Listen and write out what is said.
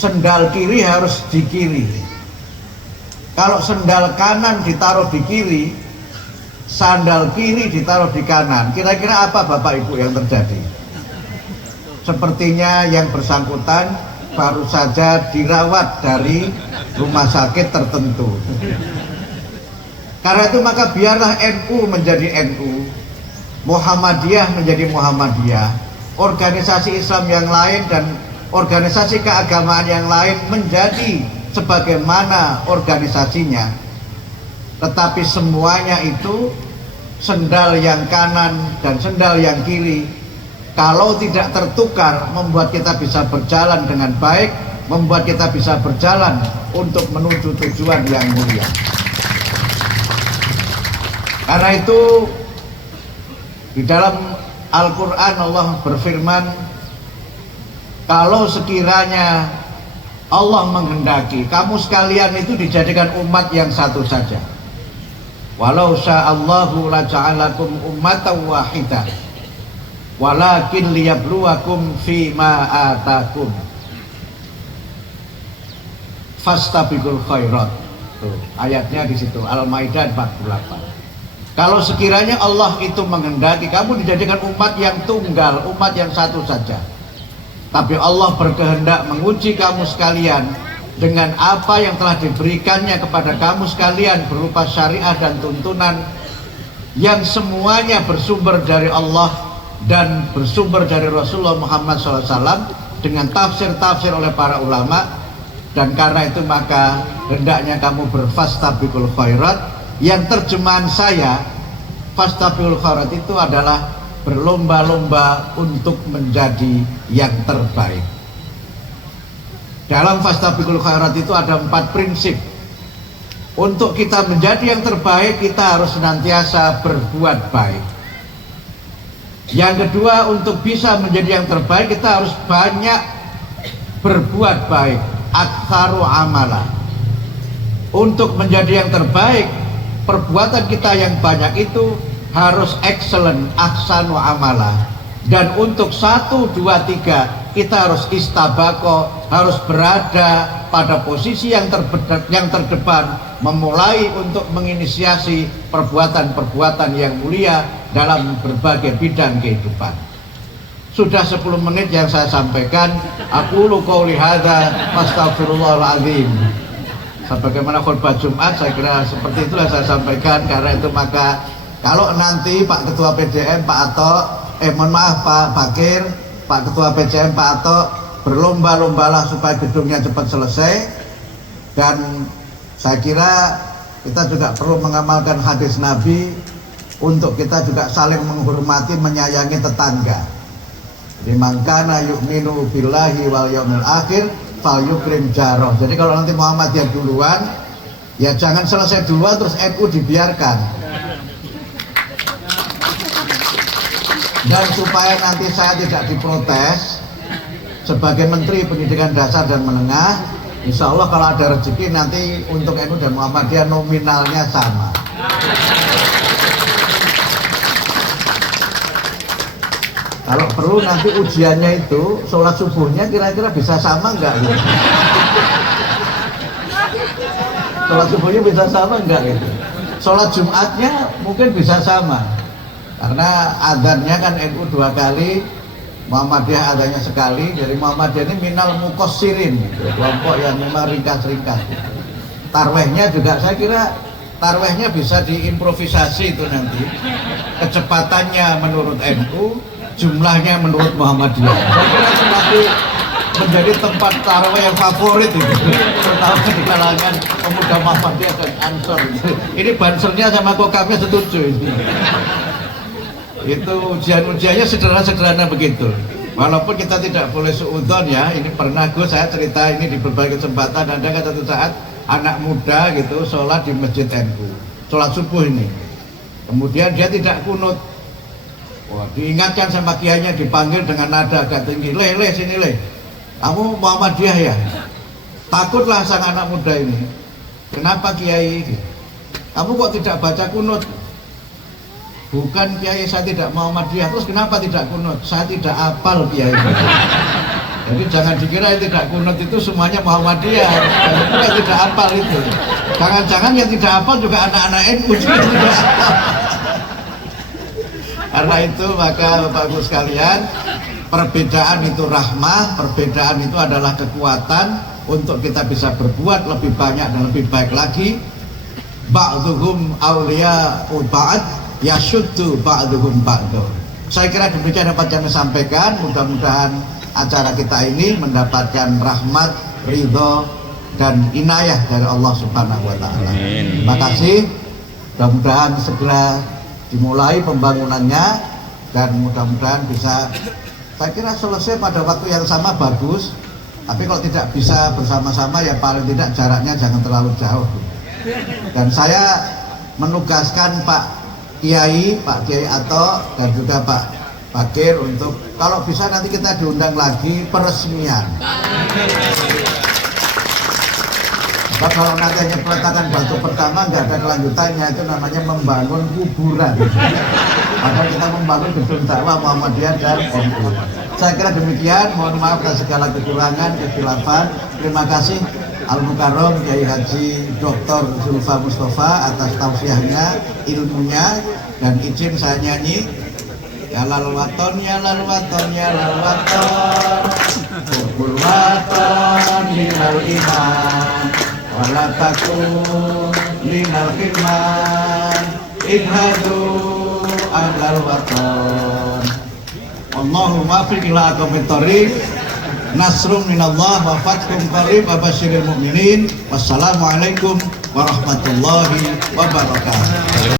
sendal kiri harus di kiri. Kalau sendal kanan ditaruh di kiri, sandal kiri ditaruh di kanan, kira-kira apa Bapak Ibu yang terjadi? Sepertinya yang bersangkutan baru saja dirawat dari rumah sakit tertentu. Karena itu maka biarlah NU menjadi NU, Muhammadiyah menjadi Muhammadiyah, organisasi Islam yang lain dan organisasi keagamaan yang lain menjadi sebagaimana organisasinya. Tetapi semuanya itu, sendal yang kanan dan sendal yang kiri, kalau tidak tertukar, membuat kita bisa berjalan dengan baik, membuat kita bisa berjalan untuk menuju tujuan yang mulia. Karena itu di dalam Al-Quran Allah berfirman, kalau sekiranya Allah menghendaki kamu sekalian itu dijadikan umat yang satu saja, walau sya'allahu laja'alakum ummatan wahidah walakin liyabluwakum fima atakum fastabiqul khairat. Tuh, ayatnya di situ Al-Maidah 48. Kalau sekiranya Allah itu menghendaki kamu dijadikan umat yang tunggal, umat yang satu saja, tapi Allah berkehendak menguji kamu sekalian dengan apa yang telah diberikannya kepada kamu sekalian berupa syariat dan tuntunan yang semuanya bersumber dari Allah dan bersumber dari Rasulullah Muhammad SAW dengan tafsir-tafsir oleh para ulama. Dan karena itu maka hendaknya kamu berfastabiqul khairat, yang terjemahan saya fastabiqul khairat itu adalah berlomba-lomba untuk menjadi yang terbaik. Dalam fastabiqul khairat itu ada 4 prinsip. Untuk kita menjadi yang terbaik, kita harus senantiasa berbuat baik. Yang kedua, untuk bisa menjadi yang terbaik, kita harus banyak berbuat baik. Aktsaru amala. Untuk menjadi yang terbaik, perbuatan kita yang banyak itu harus excellent, ahsanu amala. Dan untuk 1, 2, 3 kita harus istabaqo, harus berada pada posisi yang terdepan, memulai untuk menginisiasi perbuatan-perbuatan yang mulia dalam berbagai bidang kehidupan. Sudah 10 menit yang saya sampaikan. Aqulu qouli hadza wastaghfirullahaladzim. Sebagaimana khutbah Jumat, saya kira seperti itulah saya sampaikan. Karena itu maka kalau nanti Pak Ketua PJM Pak Ato, mohon maaf Pak Bakir, Pak Ketua PJM Pak Ato, berlomba-lombalah supaya gedungnya cepat selesai. Dan saya kira kita juga perlu mengamalkan hadis Nabi untuk kita juga saling menghormati, menyayangi tetangga. Liman kana yu'minu billahi wal yaumil akhir falyukrim jaroh. Jadi kalau nanti Muhammadiyah duluan, ya jangan selesai duluan terus NU dibiarkan. Dan supaya nanti saya tidak diprotes sebagai Menteri Pendidikan Dasar dan Menengah, insya Allah kalau ada rezeki nanti untuk NU dan Muhammadiyah nominalnya sama. Kalau perlu nanti ujiannya itu sholat subuhnya kira-kira bisa sama enggak gitu. Sholat subuhnya bisa sama enggak gitu. Sholat Jumatnya mungkin bisa sama. Karena adhannya kan NU 2 kali, Muhammadiyah adanya sekali. Dari Muhammadiyah ini minal muqassirin, kelompok yang memang ringkas-ringkas. Tarwehnya juga saya kira tarwehnya bisa diimprovisasi itu nanti. Kecepatannya menurut NU, jumlahnya menurut Muhammadiyah. Saya kira itu nanti menjadi tempat tarawih yang favorit itu, terutama di kalangan pemuda Muhammadiyah dan Ansor. Ini bansernya sama Kokapnya setuju ini. Itu ujian-ujiannya sederhana-sederhana begitu. Walaupun kita tidak boleh suudzon ya. Ini pernah saya cerita ini di berbagai kesempatan. Ada kan satu saat anak muda gitu sholat di masjid NU, sholat subuh ini. Kemudian dia tidak kunut. Wah, diingatkan sama kiainya, dipanggil dengan nada agak tinggi, le sini le, kamu Muhammadiyah ya? Takutlah sang anak muda ini. Kenapa kiai? Kamu kok tidak baca kunut? Bukan kiai, saya tidak Muhammadiyah. Terus kenapa tidak kunut? Saya tidak hafal kiai. Jadi jangan dikira yang tidak kunut itu semuanya Muhammadiyah, dan itu yang tidak hafal itu. Jangan-jangan yang tidak hafal juga anak-anak NU juga tidak hafal. Karena itu maka Bapak Ibu sekalian, perbedaan itu rahmah, perbedaan itu adalah kekuatan untuk kita bisa berbuat lebih banyak dan lebih baik lagi. Ba'duhum awliya'u ba'd yashuddu ba'duhum ba'du. Saya kira demikian dapat kami sampaikan. Mudah-mudahan acara kita ini mendapatkan rahmat, ridho, dan inayah dari Allah Subhanahu wa Ta'ala. Terima kasih. Mudah-mudahan segera dimulai pembangunannya dan mudah-mudahan bisa, saya kira selesai pada waktu yang sama bagus. Tapi kalau tidak bisa bersama-sama ya paling tidak jaraknya jangan terlalu jauh. Dan saya menugaskan Pak Kiai Ato dan juga Pak Bakir untuk kalau bisa nanti kita diundang lagi peresmian. Sebab kalau nanti hanya peletakan batu pertama nggak ada kelanjutannya, itu namanya membangun kuburan. Padahal kita membangun gedung dakwah Muhammadiyah dan NU. Saya kira demikian. Mohon maaf atas segala kekurangan, kekhilafan. Terima kasih Al-Mukarram Kiai Haji Dr. Zulfa Mustafa atas tausiahnya, ilmunya, dan izin saya nyanyi. Ya lal waton, ya lal waton, ya lal waton, hubul waton minal iman, walataku minal iman, idhadu alal waton. Allahumma fiqila aqamit thoriq, nasrun minallah wa fathun qarib wa basyiril mu'minin. Wassalamualaikum warahmatullahi wabarakatuh.